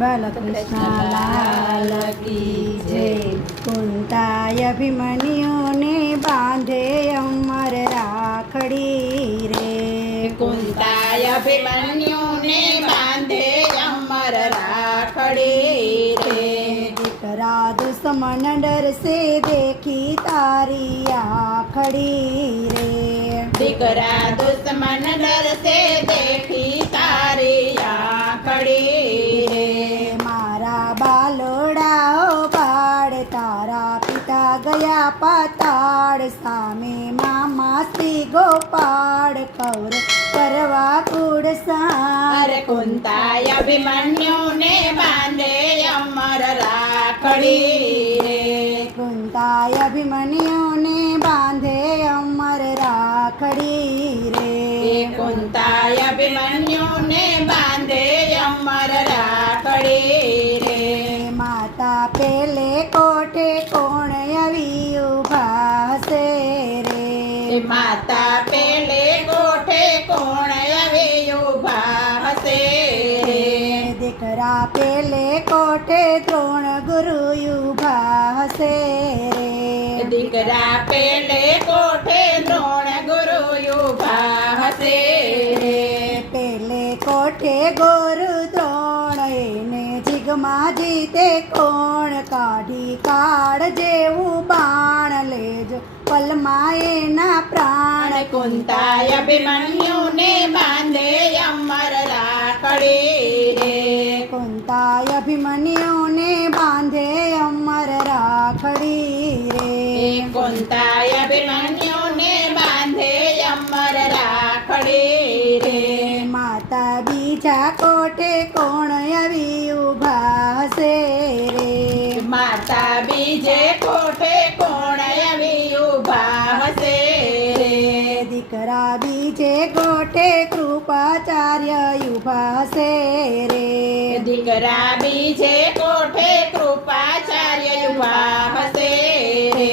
બાલકૃષ્ણ લાલ કી જય. કુંતાય અભિમન્યુને બાંધે અમર રાખડી રે. કુંતાય અભિમન્યુને બાંધે અમર રાખડી રે. દીકરા દુશ્મન ડરસે દેખી તારી આખડી રે. દીકરા દુશ્મન ડરસે દેખી તારી આખડી રે. મારા બાલોડાઓ પાડ તારા પિતા ગયા પાતાળ. સામે મામા શ્રી ગોપાળ કૌર કરવા કુડસાર. અરે કુંતાય અભિમન્યુને બાંધે અમર રાખડી રે. કુંતાય અભિમન્યુને બાંધે અમર રાખડી રે. કુંતાય અભિમન્યુને બાંધે અમર રાખડી રે. માતા પેલે કોઠે કોણ આવી ઉભા હશે રે. માતા પેલે કોઠે કોણ આવી ઉભા હશે રે. દીકરા પેલે કોઠે દ્રોણ ગુરુ ઉભા હશે રે. દીકરા પેલે કોઠે દ્રોણ ગુરુ ઉભા હશે રે. પેલે કોઠે ગોરુ દ્રોણ એને જીગમાં જીતે કોણ. કાઢી કાળ જેવું બાણ લેજો પલમાં એના પ્રાણ. કુંતાય અભિમન્યુને બાંધે અમર રાખડી રે. કુંતાય અભિમન્યુને બાંધે અમર રાખડી રે. કુંતાય અભિમન્યુને બાંધે અમર રાખડી રે. માતા બીજા કોઠે કોણ આવી ઉભા હશે રે. માતા બીજે કોઠે કોણ આવી ઉભા હશે રે. દીકરા બીજે કોઠે કૃપાચાર્ય ઉભા હશે રે. દીકરા બીજે કોઠે કૃપાચાર્ય ઉભા હશે રે.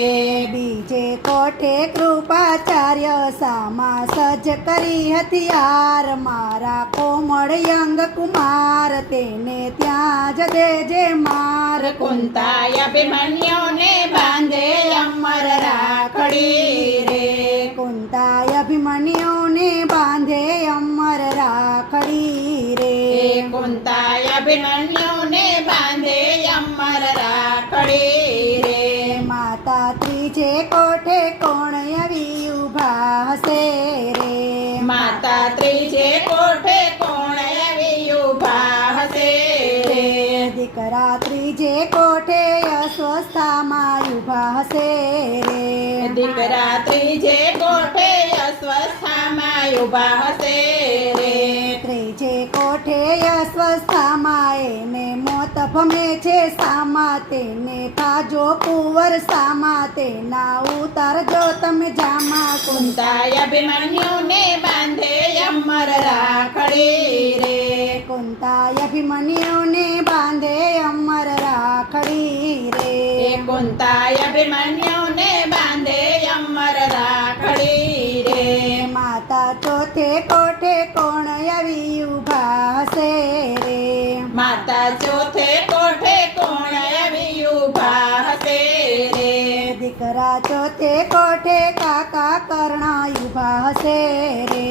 બીજે કોઠે કૃપાચાર્ય સામા સજ્જ કરી હથિયાર. મારા કોમળ યંગ કુમાર તેને ત્યાં જ દેજે માર. કુંતાય અભિમન્યુને બાંધે અમર રાખડી રે. કુંતાય અભિમન્યુને બાંધે અમર રાખડી રે. કુંતાય અભિમન્યુને બાંધે અમર રાખડી રે. માતા ત્રીજે કોઠે કોણ આવી ઉભા હશે રે. માતા ત્રીજે કોઠે કોણ આવી ઉભા હશે રે. દીકરા ત્રીજે કોઠે અસ્વસ્થામાં ઉભા હશે રે. દીકરા ત્રીજે કોઠે અસ્વસ્થામાં ઉભા હશે રે. ત્રીજે કોઠે અસ્વસ્થામાં એને મોત ભમે છે સામા. તેને કાજો કુંવર સામા તેના ઉતારજો તમે જામા. કુંતાય અભિમન્યુને બાંધે અમર રાખડી રે. કુંતાય અભિમન્યુને બાંધે અમર રાખડી રે. કુંતાય અભિમન્યુને બાંધે અમર રાખડી રે. માતા ચોથે કોઠે કોણ આવી ઉભા હશે રે. માતા ચોથે કોઠે કોણ આવી ઉભા હશે રે. દીકરા ચોથે કોઠે કાકા કર્ણા ઉભા હશે રે.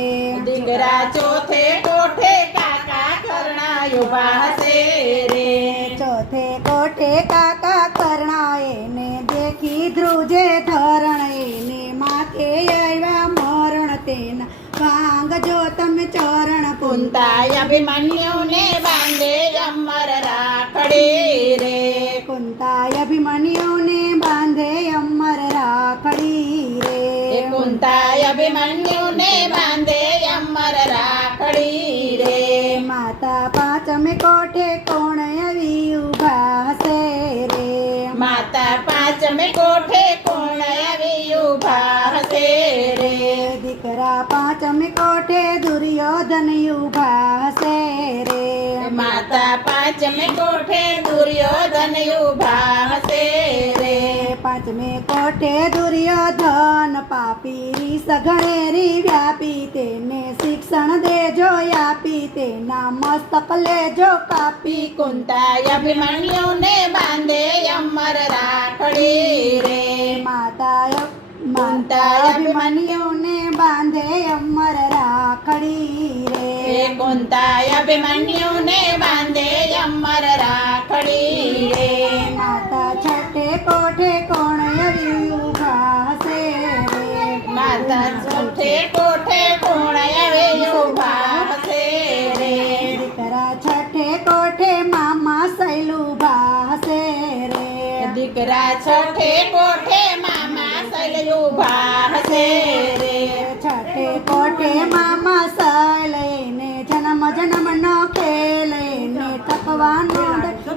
દીકરા ચોથે કોઠે કાકા કર્ણા ઉભા હશે રે. ચોથે કોઠે કાકા કર્ણા એને દેખી ધ્રુજે ધરણ. એને માથે આવ્યા મરણ તેના ભાંગજો તમે ચરણ. કુંતાય અભિમન્યુને બાંધે અમર રાખડી રે. કુંતાય અભિમન્યુને બાંધે અમર રાખડી રે. કુંતાય અભિમન્યુને બાંધે અમર રાખડી રે. માતા પાંચમે કોઠે કોણ આવી ઉભા હશે રે. માતા પાંચમે કોઠે કોણ આવી ઉભા હશે રે. દીકરા પાંચમે કોઠે દુર્યોધન ઉભા હશે રે. માતા પાંચમે કોઠે દુર્યોધન ઉભા હશે રે. પાંચમે કોઠે દુર્યોધન પાપી સઘળેરી વ્યાપી તેને શિક્ષણ દેજો આપી તેના મસ્તક લેજો કાપી કુંતા અભિમન્યુને બાંધે અમર રાખડી રે માતા કુંતા અભિમન્યુને બાંધે અમર રાખડી રે કુંતા અભિમન્યુને બાંધે અમર રાખડી રે માતા છઠે કોઠે કોણ ઉભા હશે રે માતા ચોથે કોઠે કોણ આવે ઉભા હશે રે દીકરા છઠે કોઠે મામા સૈલું ભાસે રે દીકરા છઠે કોઠે મામા સૈલ ઉભા હશે રે છઠે કોઠે મામા સૈલે ને જન્મ જન્મ નો ખેલે ને તકવાનો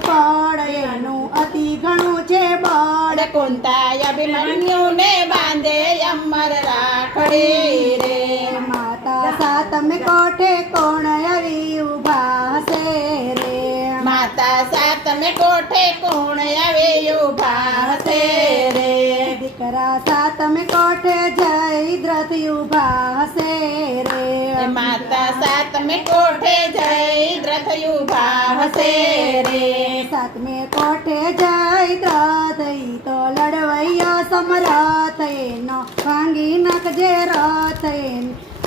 પડ એનું અતિ ઘણું છે બળ કુંતા અભિમન્યુને બાંધે અમર રાખડી રે માતા સાતમે કોઠે કોણ આવી ઉભા હશે રે માતા સાતમે કોઠે કોણ આવે ઉભા હશે રે દીકરા સાતમે કોઠે જય દ્રથ ઉભા હશે રે માતા સાતમે કોઠે જય દ્રથ ઉભા હશે રે સાતમે કોઠે જય દ્રથ ઈ તો લડવૈયો સમરથ એનો ભાંગી નાખજે રથ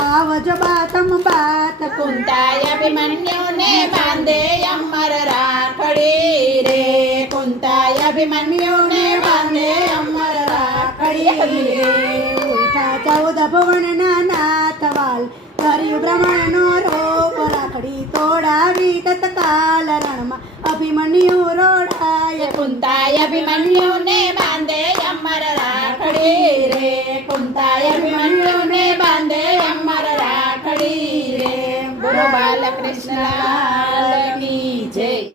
આવજો બાતમ બાત કુંતા અભિમન્યુને બાંધે અમર રાખડી રે કુંતા અભિમન્યુને બાંધે અમર રાખડી રે ઉઠા 14 ભુવનના નાથ વાલ કર્યું બ્રહ્મણનો રોપ રાખડી તોડાવી તત્કાલ રણમાં અભિમન્યુ રોડાય કુંતા અભિમન્યુને બાંધે અમર રાખડી રે કુંતા અભિમન્યુને બાંધે અમર રાખડી રે બોલો બાલકૃષ્ણ લાલ કી જય.